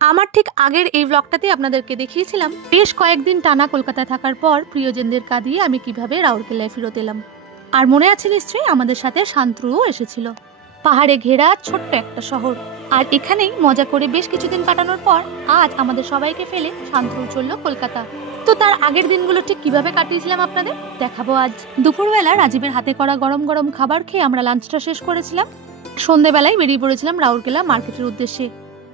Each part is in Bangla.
আমার ঠিক আগের এই ব্লগটাতে আপনাদেরকে দেখিয়েছিলাম বেশ কয়েকদিন টানা কলকাতায় থাকার পর প্রিয়জনদের কাঁদিয়ে আমি কিভাবে রাউরকেলায় ফেরত এলাম। আর মনে আছে নিশ্চয়ই আমাদের সাথে শান্তুও এসেছিল। পাহাড়ে ঘেরা ছোট্ট একটা শহর, আর এখানেই মজা করে বেশ কিছুদিন কাটানোর পর আজ আমাদের সবাইকে ফেলে শান্তু চলল কলকাতা। তো তার আগের দিনগুলো ঠিক কিভাবে কাটিয়েছিলাম আপনাদের দেখাবো আজ। দুপুরবেলা রাজীবের হাতে করা গরম গরম খাবার খেয়ে আমরা লাঞ্চটা শেষ করেছিলাম। সন্ধ্যেবেলায় বেরিয়ে পড়েছিলাম রাউরকেলা মার্কেটের উদ্দেশ্যে।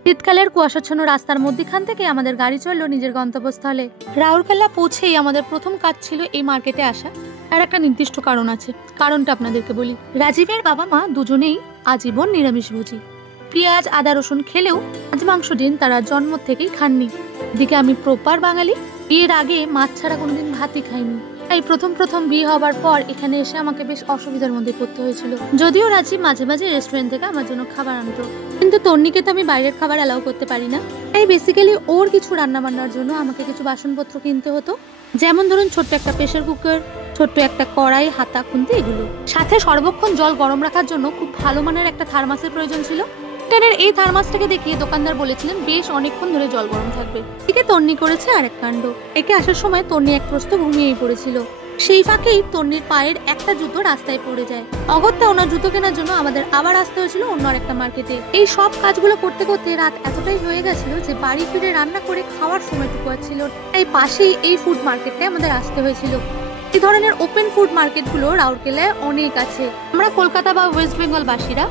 শীতকালের কুয়াশাচ্ছন্ন রাস্তার মধ্যখান থেকে আমাদের গাড়ি চললো নিজের গন্তব্যস্থলে। রাউরকেলা পৌঁছেই আমাদের প্রথম কাজ ছিল এই মার্কেটে আসা। আর একটা নির্দিষ্ট কারণ আছে, কারণটা আপনাদেরকে বলি। রাজীবের বাবা মা দুজনেই আজীবন নিরামিষভোজী। পেঁয়াজ আদা রসুন খেলেও মাছ মাংস ডিম তারা জন্ম থেকেই খাননি। এদিকে আমি প্রপার বাঙালি, বিয়ের আগে মাছ ছাড়া কোনোদিন ভাতই খাইনি। তাই প্রথম বিয়ে হবার পর এখানে এসে আমাকে বেশ অসুবিধার মধ্যে পড়তে হয়েছিল। যদিও রাজীব মাঝে মাঝে রেস্টুরেন্ট থেকে আমার জন্য খাবার আনতো, কিন্তু তন্নিকে তো আমি বাইরের খাবার অ্যালাউ করতে পারি না। তাই বেসিক্যালি ওর কিছু রান্না বান্নার জন্য আমাকে কিছু বাসনপত্র কিনতে হতো, যেমন ধরুন ছোট্ট একটা প্রেসার কুকার, ছোট্ট একটা কড়াই, হাতা খুন্তি, এগুলো। সাথে সর্বক্ষণ জল গরম রাখার জন্য খুব ভালো মানের একটা থার্মাসের প্রয়োজন ছিল। এই থার্মাসটাকে দেখিয়ে দোকানদার বলেছিলেন বেশ অনেকক্ষণ ধরে জল গরম থাকবে। এদিকে তন্নি করেছে আরেক কাণ্ড। একে আসার সময় তন্নি এক প্রস্ত ঘুমিয়েই পড়েছিল। সেই ফাঁকেই তন্নির পায়ের একটা জুতো রাস্তায় পড়ে যায়। অগত্যা ওনার জুতো কেনার জন্য আমাদের আবার আসতে হয়েছিল অন্য আরেকটা মার্কেটে। এই সব কাজগুলো করতে করতে রাত এতটাই হয়ে গেছিল যে বাড়ি ফিরে রান্না করে খাওয়ার সময়টুকু আর ছিল। তাই পাশেই এই ফুড মার্কেটটায় আমাদের আসতে হয়েছিল। এই ধরনের ওপেন ফুড মার্কেটগুলো রাউরকেলায় অনেক আছে। আমরা কলকাতা বা ওয়েস্ট বেঙ্গল বাসীরা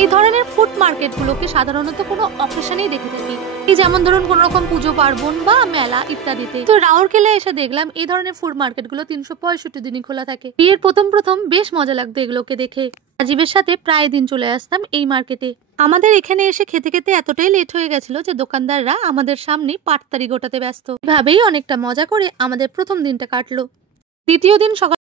এই ধরনের ফুড মার্কেটগুলোকে সাধারণত কোনো অকেশনেই দেখে থাকি, এই যেমন ধরুন কোন রকম পুজো পার্বণ বা মেলা ইত্যাদিতে। তো রাউরকেলায় এসে দেখলাম এই ধরনের ফুড মার্কেটগুলো 365 দিনই খোলা থাকে। বিয়ের প্রথম বেশ মজা লাগতো এগুলোকে দেখে। রাজীবের সাথে প্রায় দিন চলে আসতাম এই মার্কেটে। আমাদের এখানে এসে খেতে খেতে এতটাই লেট হয়ে গেছিল যে দোকানদাররা আমাদের সামনে পাটতারি গোটাতে ব্যস্ত। এভাবেই অনেকটা মজা করে আমাদের প্রথম দিনটা কাটলো। দ্বিতীয় দিন সকাল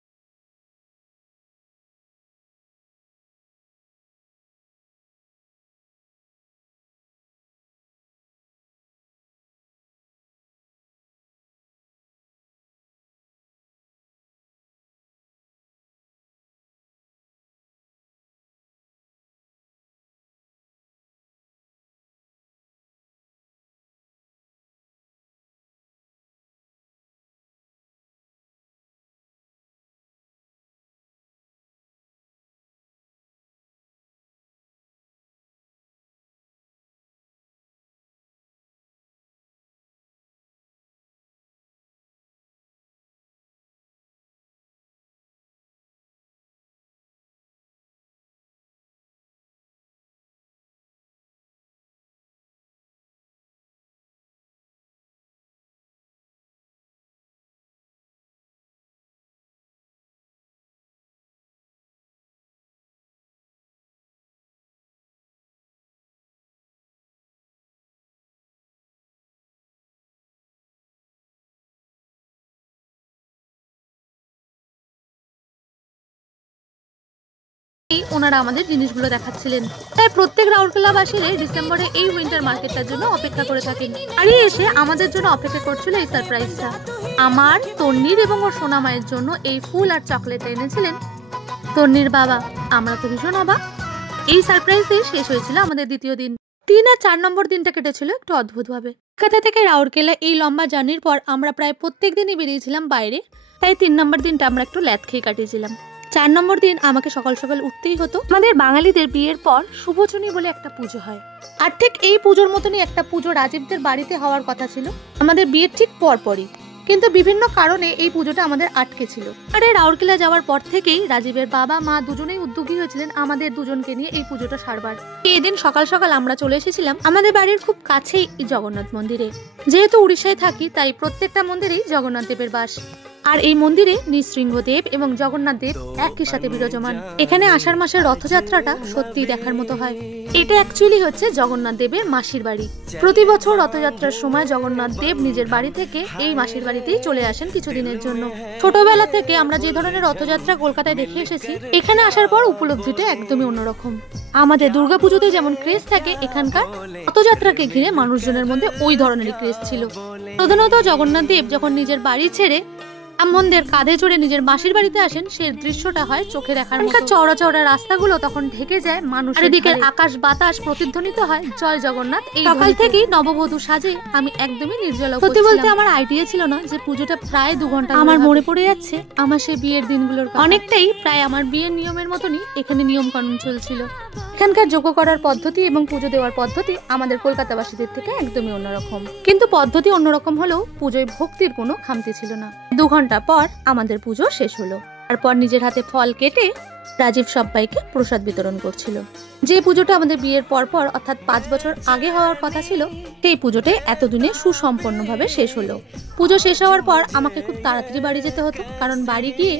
ওনারা আমাদের জিনিসগুলো দেখাচ্ছিলেন। তাই প্রত্যেক রাউরকেলাবাসীর ডিসেম্বরে এই উইন্টার মার্কেটটার জন্য অপেক্ষা করে থাকেন। আর এসে আমাদের জন্য অপেক্ষা করছিল এই সারপ্রাইজটা। আমার, তন্নির এবং ওর সোনা মায়ের জন্য এই ফুল আর চকলেট এনেছিলেন তন্নির বাবা। আমরা তো ভীষণ অবাক। এই সারপ্রাইজ দিয়ে শেষ হয়েছিল আমাদের দ্বিতীয় দিন। 3 আর 4 নম্বর দিনটা কেটেছিল একটু অদ্ভুত ভাবে। কলকাতা থেকে রাউরকেলা এই লম্বা জার্নির পর আমরা প্রায় প্রত্যেক দিনই বেরিয়েছিলাম বাইরে। তাই 3 নম্বর দিনটা আমরা একটু ল্যাদ খেয়ে কাটিয়েছিলাম। 4 নম্বর দিন আমাকে সকাল সকাল উঠতেই হতো। আমাদের বাঙালিদের বিয়ের পর শুভচনী বলে একটা পুজো হয়, আর ঠিক এই পুজোর মতনই একটা পুজো রাজীবদের বাড়িতে হওয়ার কথা ছিল আমাদের বিয়ের ঠিক পরপরই। কিন্তু বিভিন্ন কারণে এই পুজোটা আমাদের আটকে ছিল। আর এই রাউরকেলা যাওয়ার পর থেকেই রাজীবের বাবা মা দুজনেই উদ্যোগী হয়েছিলেন আমাদের দুজনকে নিয়ে এই পুজোটা সারবার। এই দিন সকাল সকাল আমরা চলে এসেছিলাম আমাদের বাড়ির খুব কাছেই এই জগন্নাথ মন্দিরে। যেহেতু উড়িষ্যায় থাকি তাই প্রত্যেকটা মন্দিরেই জগন্নাথ দেবের বাস। আর এই মন্দিরে নৃসিংহদেব এবং জগন্নাথ দেব একই সাথে বিরাজমান। এখানে আষাঢ় মাসের রথযাত্রাটা সত্যিই দেখার মতো হয়। এটা অ্যাকচুয়ালি হচ্ছে জগন্নাথ দেবের মাসির বাড়ি। প্রতি বছর রথযাত্রার সময় জগন্নাথ দেব নিজের বাড়ি থেকে এই মাসির বাড়িতেই চলে আসেন কিছুদিনের জন্য। ছোটবেলা থেকে আমরা যে ধরনের রথযাত্রা কলকাতায় দেখে এসেছি, এখানে আসার পর উপলব্ধিটা একদমই অন্যরকম। আমাদের দুর্গাপুজোতে যেমন ক্রেজ থাকে, এখানকার রথযাত্রাকে ঘিরে মানুষজনের মধ্যে ওই ধরনেরই ক্রেজ ছিল। প্রধানত জগন্নাথ দেব যখন নিজের বাড়ি ছেড়ে ব্রাহ্মণদের কাঁধে চড়ে নিজের মাসির বাড়িতে আসেন, সেই দৃশ্যটা হয় চোখে দেখার মতো। চওড়া চওড়া রাস্তাগুলো তখন ঢেকে যায় মানুষ, এদিকে আকাশ বাতাস প্রতিধ্বনিত হয় জয় জগন্নাথ। এই সকাল থেকেই নববধূ সাজে আমি একদমই নির্জলা। সত্যি বলতে আমার আইডিয়া ছিল না যে পুজোটা প্রায় 2 ঘন্টা। আমার মনে পড়ে যাচ্ছে আমার সেই বিয়ের দিনগুলোর অনেকটাই প্রায় আমার বিয়ের নিয়মের মতনই এখানে নিয়ম কানুন চলছিল। এখানকার যজ্ঞ করার পদ্ধতি এবং পুজো দেওয়ার পদ্ধতি আমাদের কলকাতাবাসীদের থেকে একদমই অন্যরকম, কিন্তু পদ্ধতি অন্যরকম হলেও পুজোয় ভক্তির কোনো খামতি ছিল না। 2 ঘন্টা পর আমাদের পুজো শেষ হলো। তারপর নিজের হাতে ফল কেটে রাজীব সবাইকে প্রসাদ বিতরণ করছিল। যে পুজোটা আমাদের বিয়ের পরপর অর্থাৎ 5 বছর আগে হওয়ার কথা ছিল, সেই পুজোটা এতদিনে সুসম্পন্নভাবে শেষ হলো। পুজো শেষ হওয়ার পর আমাকে খুব তাড়াতাড়ি বাড়ি যেতে হতো, কারণ বাড়ি গিয়ে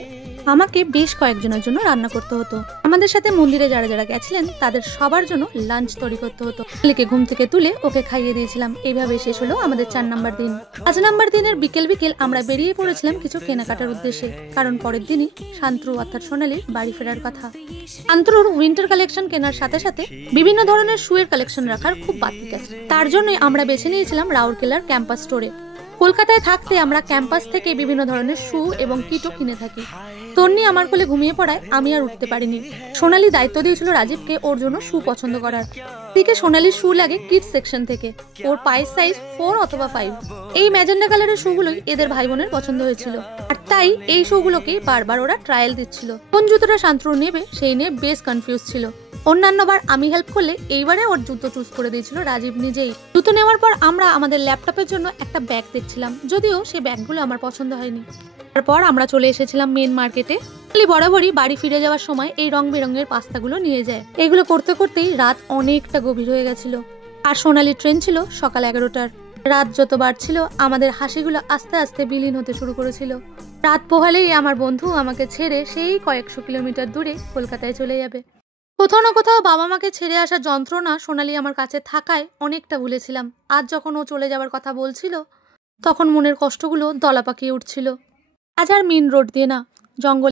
আমাকে বেশ কয়েকজনের জন্য রান্না করতে হতো। আমাদের সাথে মন্দিরে যারা যারা গেছিলেন তাদের সবার জন্য লাঞ্চ তৈরি করতে হতো। ছেলেকে ঘুম থেকে তুলে ওকে খাইয়ে দিয়েছিলাম। এইভাবে শেষ হলো আমাদের 4 নম্বর দিন। 5 নম্বর দিনের বিকেল আমরা বেরিয়ে পড়েছিলাম কিছু কেনাকাটার উদ্দেশ্যে, কারণ পরের দিনই শান্ত্রু অর্থাৎ সোনালির বাড়ি ফেরার কথা। শান্ত্রুর উইন্টার কালেকশন কেনার সাথে সাথে বিভিন্ন ধরনের শুয়ের কালেকশন রাখার খুব বাড়তি আছে। তার জন্যই আমরা বেছে নিয়েছিলাম রাউরকেলার ক্যাম্পাস স্টোরে। কলকাতায় থাকতে আমরা ক্যাম্পাস থেকে বিভিন্ন ধরনের শু এবং কিটও কিনে থাকি। তন্নি আমার কোলে ঘুমিয়ে পড়ায় আমি আর উঠতে পারিনি। সোনালি দায়িত্ব দিয়েছিল রাজীবকে ওর জন্য শু পছন্দ করার। দিকে সোনালির শু লাগে কিডস সেকশন থেকে। ওর পায়ের সাইজ 4 অথবা 5। এই ম্যাজেন্ডা কালারের শুগুলোই এদের ভাই বোনের পছন্দ হয়েছিল, আর তাই এই শুগুলোকেই বারবার ওরা ট্রায়াল দিচ্ছিল। কোন জুতোটা শান্ত্রু নেবে সেই নিয়ে বেশ কনফিউজ ছিল। অন্যান্যবার আমি হেল্প করলে এইবারে ওর জুতো চুজ করে দিয়েছিল রাজীব নিজেই। জুতো নেওয়ার পর আমরা আমাদের ল্যাপটপের জন্য একটা ব্যাগ দেখছিলাম, যদিও সেই ব্যাগগুলো আমার পছন্দ হয়নি। তারপর আমরা চলে এসেছিলাম মেন মার্কেটে। বরাবরই বাড়ি ফিরে যাওয়ার সময় এই রং বেরঙের পাস্তাগুলো নিয়ে যায়। এগুলো করতে করতেই রাত অনেকটা গভীর হয়ে গেছিল, আর সোনালির ট্রেন ছিল সকাল 11টার। রাত যত বাড়ছিল আমাদের হাসিগুলো আস্তে আস্তে বিলীন হতে শুরু করেছিল। রাত পোহালেই আমার বন্ধু আমাকে ছেড়ে সেই কয়েকশো কিলোমিটার দূরে কলকাতায় চলে যাবে। কোথাও না কোথাও বাবা মাকে ছেড়ে আসা যন্ত্রণা সোনালি আমার কাছে থাকায় অনেকটা ভুলেছিলাম। আজ যখন ও চলে যাওয়ার কথা বলছিল তখন মনের কষ্টগুলো দলা পাকিয়ে উঠছিল। আজ আর মেন রোড দিয়ে না, জঙ্গল